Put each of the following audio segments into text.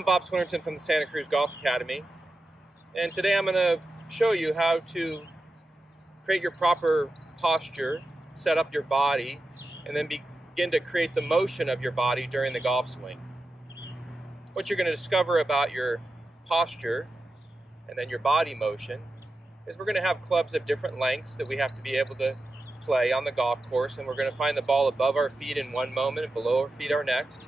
I'm Bob Swinnerton from the Santa Cruz Golf Academy, and today I'm going to show you how to create your proper posture, set up your body, and then begin to create the motion of your body during the golf swing. What you're going to discover about your posture and then your body motion is we're going to have clubs of different lengths that we have to be able to play on the golf course, and we're going to find the ball above our feet in one moment and below our feet our next.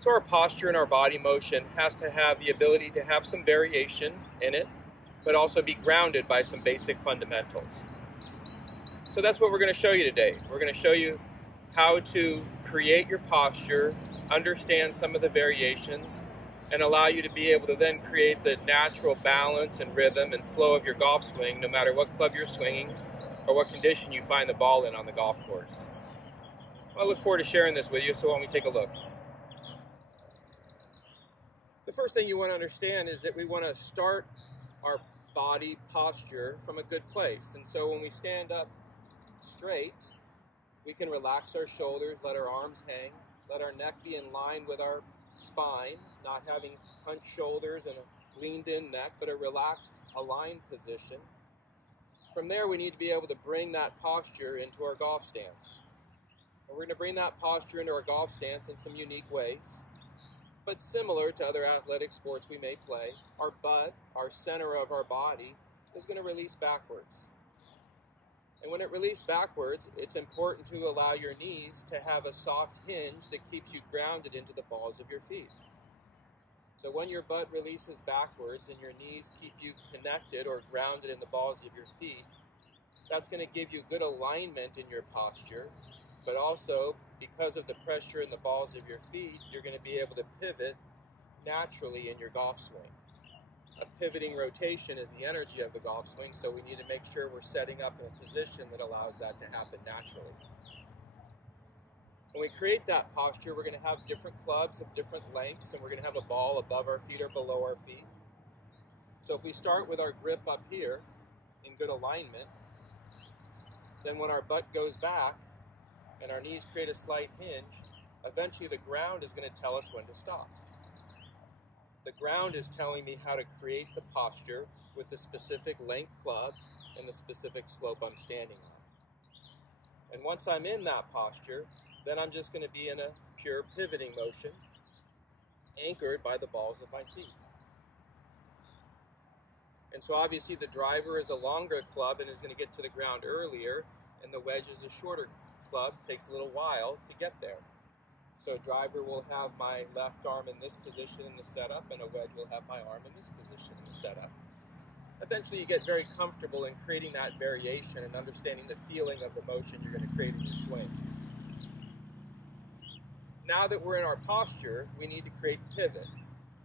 So our posture and our body motion has to have the ability to have some variation in it, but also be grounded by some basic fundamentals. So that's what we're going to show you today. We're going to show you how to create your posture, understand some of the variations, and allow you to be able to then create the natural balance and rhythm and flow of your golf swing, no matter what club you're swinging or what condition you find the ball in on the golf course. I look forward to sharing this with you, so why don't we take a look. The first thing you want to understand is that we want to start our body posture from a good place. And so when we stand up straight, we can relax our shoulders, let our arms hang, let our neck be in line with our spine, not having hunched shoulders and a leaned in neck, but a relaxed, aligned position. From there, we need to be able to bring that posture into our golf stance. And we're going to bring that posture into our golf stance in some unique ways. But similar to other athletic sports we may play, our butt, our center of our body, is going to release backwards. And when it releases backwards, it's important to allow your knees to have a soft hinge that keeps you grounded into the balls of your feet. So when your butt releases backwards and your knees keep you connected or grounded in the balls of your feet, that's going to give you good alignment in your posture. But also, because of the pressure in the balls of your feet, you're going to be able to pivot naturally in your golf swing. A pivoting rotation is the energy of the golf swing, so we need to make sure we're setting up in a position that allows that to happen naturally. When we create that posture, we're going to have different clubs of different lengths, and we're going to have a ball above our feet or below our feet. So if we start with our grip up here in good alignment, then when our butt goes back, and our knees create a slight hinge, eventually the ground is going to tell us when to stop. The ground is telling me how to create the posture with the specific length club and the specific slope I'm standing on. And once I'm in that posture, then I'm just going to be in a pure pivoting motion, anchored by the balls of my feet. And so obviously the driver is a longer club and is going to get to the ground earlier, and the wedge is a shorter club, takes a little while to get there. So a driver will have my left arm in this position in the setup, and a wedge will have my arm in this position in the setup. Eventually you get very comfortable in creating that variation and understanding the feeling of the motion you're going to create in your swing. Now that we're in our posture, we need to create pivot.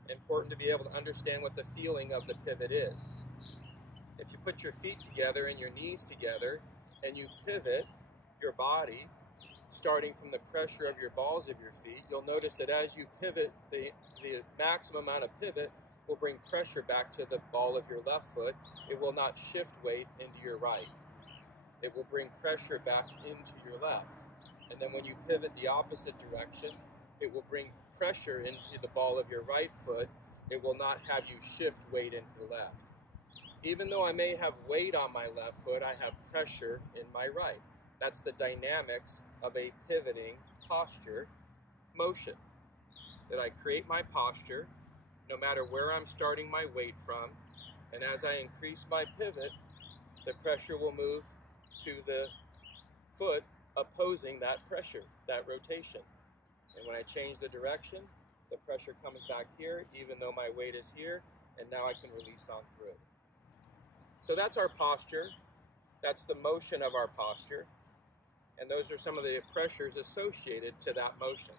Important to be able to understand what the feeling of the pivot is. If you put your feet together and your knees together and you pivot your body, starting from the pressure of your balls of your feet, you'll notice that as you pivot, the maximum amount of pivot will bring pressure back to the ball of your left foot. It will not shift weight into your right. It will bring pressure back into your left. And then when you pivot the opposite direction, it will bring pressure into the ball of your right foot. It will not have you shift weight into the left. Even though I may have weight on my left foot, I have pressure in my right. That's the dynamics of a pivoting posture motion. That I create my posture, no matter where I'm starting my weight from, and as I increase my pivot, the pressure will move to the foot opposing that pressure, that rotation. And when I change the direction, the pressure comes back here, even though my weight is here, and now I can release on through. So that's our posture. That's the motion of our posture. And those are some of the pressures associated to that motion.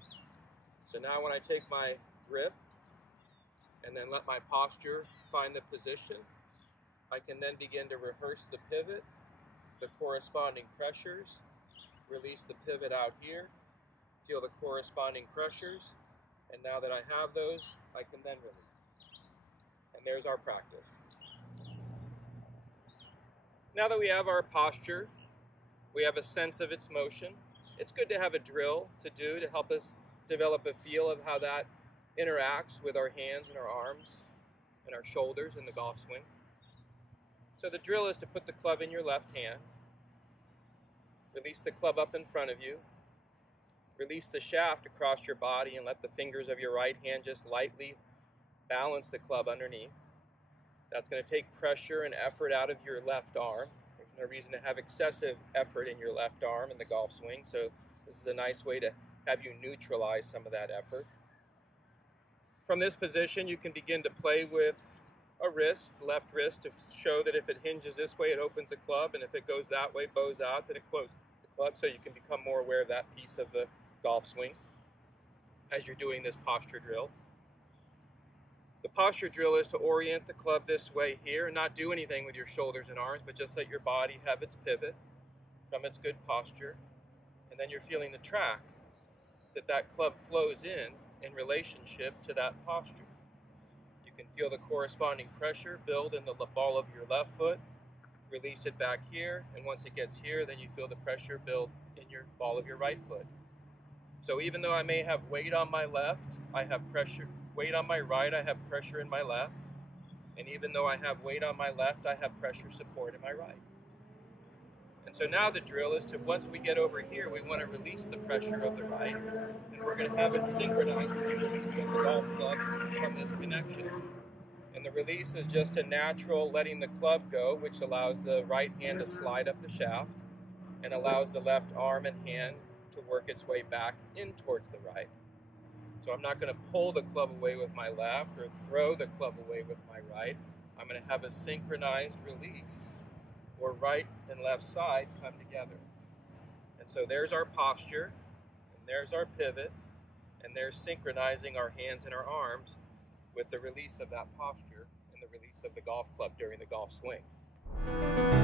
So now when I take my grip and then let my posture find the position, I can then begin to rehearse the pivot, the corresponding pressures, release the pivot out here, feel the corresponding pressures, and now that I have those, I can then release. And there's our practice. Now that we have our posture, we have a sense of its motion, it's good to have a drill to do to help us develop a feel of how that interacts with our hands and our arms and our shoulders in the golf swing. So the drill is to put the club in your left hand, release the club up in front of you, release the shaft across your body and let the fingers of your right hand just lightly balance the club underneath. That's going to take pressure and effort out of your left arm. There's no reason to have excessive effort in your left arm in the golf swing, so this is a nice way to have you neutralize some of that effort. From this position, you can begin to play with a wrist, left wrist, to show that if it hinges this way, it opens the club, and if it goes that way, bows out, then it closes the club, so you can become more aware of that piece of the golf swing as you're doing this posture drill. The posture drill is to orient the club this way here and not do anything with your shoulders and arms, but just let your body have its pivot from its good posture. And then you're feeling the track that club flows in relationship to that posture. You can feel the corresponding pressure build in the ball of your left foot, release it back here, and once it gets here, then you feel the pressure build in your ball of your right foot. So even though I may have weight on my left, I have pressure. Weight on my right, I have pressure in my left. And even though I have weight on my left, I have pressure support in my right. And so now the drill is to, once we get over here, we want to release the pressure of the right, and we're going to have it synchronized with the release of the golf club from this connection. And the release is just a natural letting the club go, which allows the right hand to slide up the shaft and allows the left arm and hand to work its way back in towards the right. So I'm not going to pull the club away with my left or throw the club away with my right. I'm going to have a synchronized release where right and left side come together. And so there's our posture, and there's our pivot, and there's synchronizing our hands and our arms with the release of that posture and the release of the golf club during the golf swing.